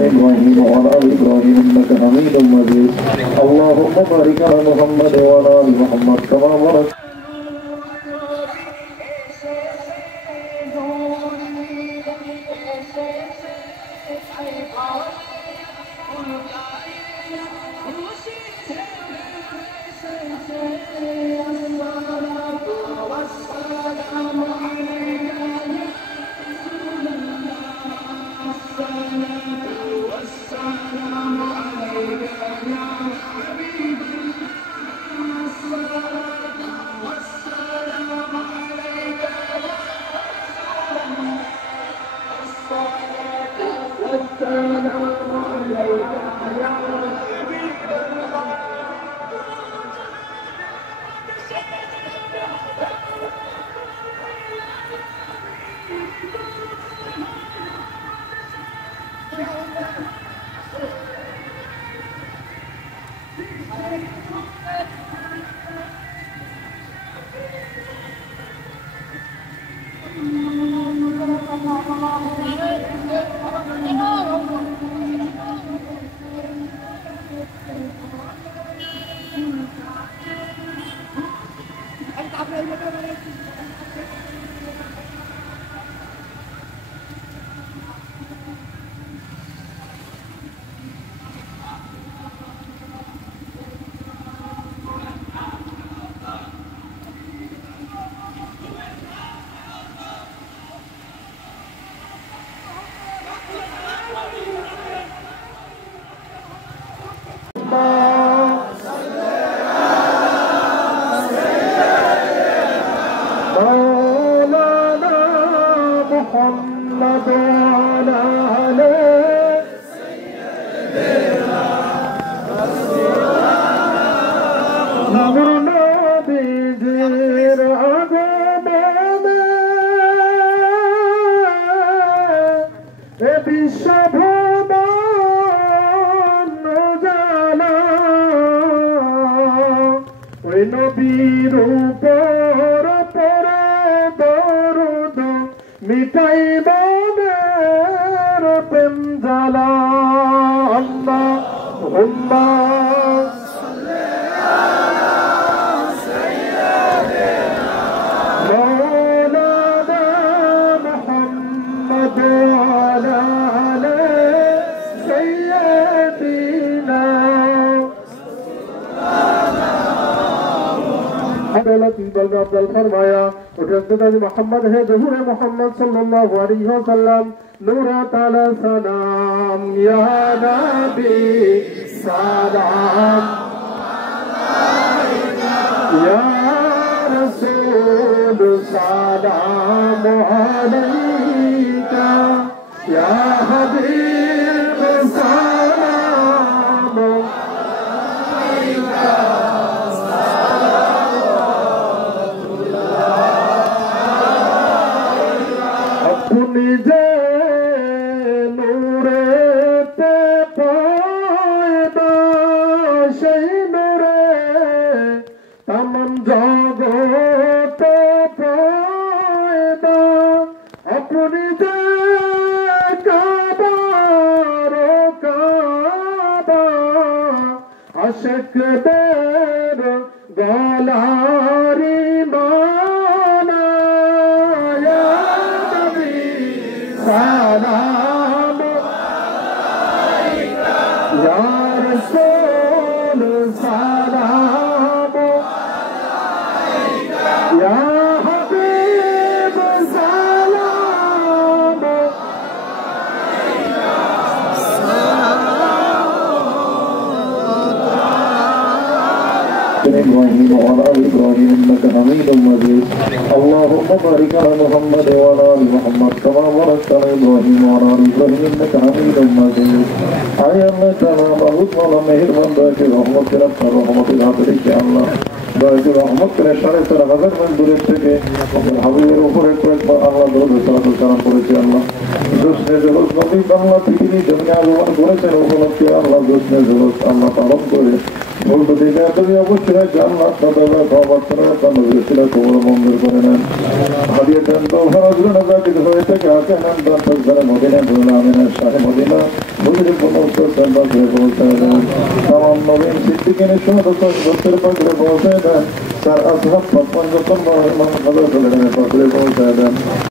إبراهيم وعلى آل إبراهيم إنك حميد مجيد اللهم بارك على محمد وعلى آل محمد كما باركت मोहम्मद है ज़हूर मोहम्मद सल्लल्लाहु अलैहि वसल्लम नूरा ताला सलाम या नबी सलाम या रसूल सलाम अलैका या हबीब सलाम अलैका निजे नूरे ते पायदा शै नूरे तमम जगत पायदा अपनी जे काबारो काबा अशक देर गालारी सलाम या रसूल सलाम या हबीब सलाम إبراهيم وعلى آل إبراهيم إنك حميد مجيد اللهم بارك على محمد وعلى آل محمد كما باركت على إبراهيم وعلى آل إبراهيم إنك حميد مجيد أي الله تعالى बहुत वाला मेहरबान बाकी रहमत के रफ्तार रहमत के हाथ रखे अल्लाह बाकी रहमत के सारे सारे हज़ार मन दूर থেকে হাবিবের উপরে একবার আল্লাহ দরুদ সালাত সালাম করেছে আল্লাহ দুসনে জলস নবী বাংলা পৃথিবী দুনিয়া আগমন করেছেন উপলক্ষে আল্লাহ দুসনে জলস আল্লাহ পালন করে ভুল দিকে তুমি অবশ্যই জান্নাত সদাবে ক্ষমার্থনা কান্নবিশিরা কবর মন্দির করে নেন হাদিয়া দেন তো ভারতগুলো জাতিক হয়ে থেকে আকেন আন্দান তকদারে মদিনা ধরুন আমিনা শাহে মদিনা বুঝলে কোনো উত্তর সেন্টার করে পৌঁছায় দেন তামাম নবীন সিদ্দিকিনের সহদত্তর বস্তের পাকড়ে পৌঁছায় দেন তার আসহাব পঞ্চম মহান মহান পৌঁছায় দেন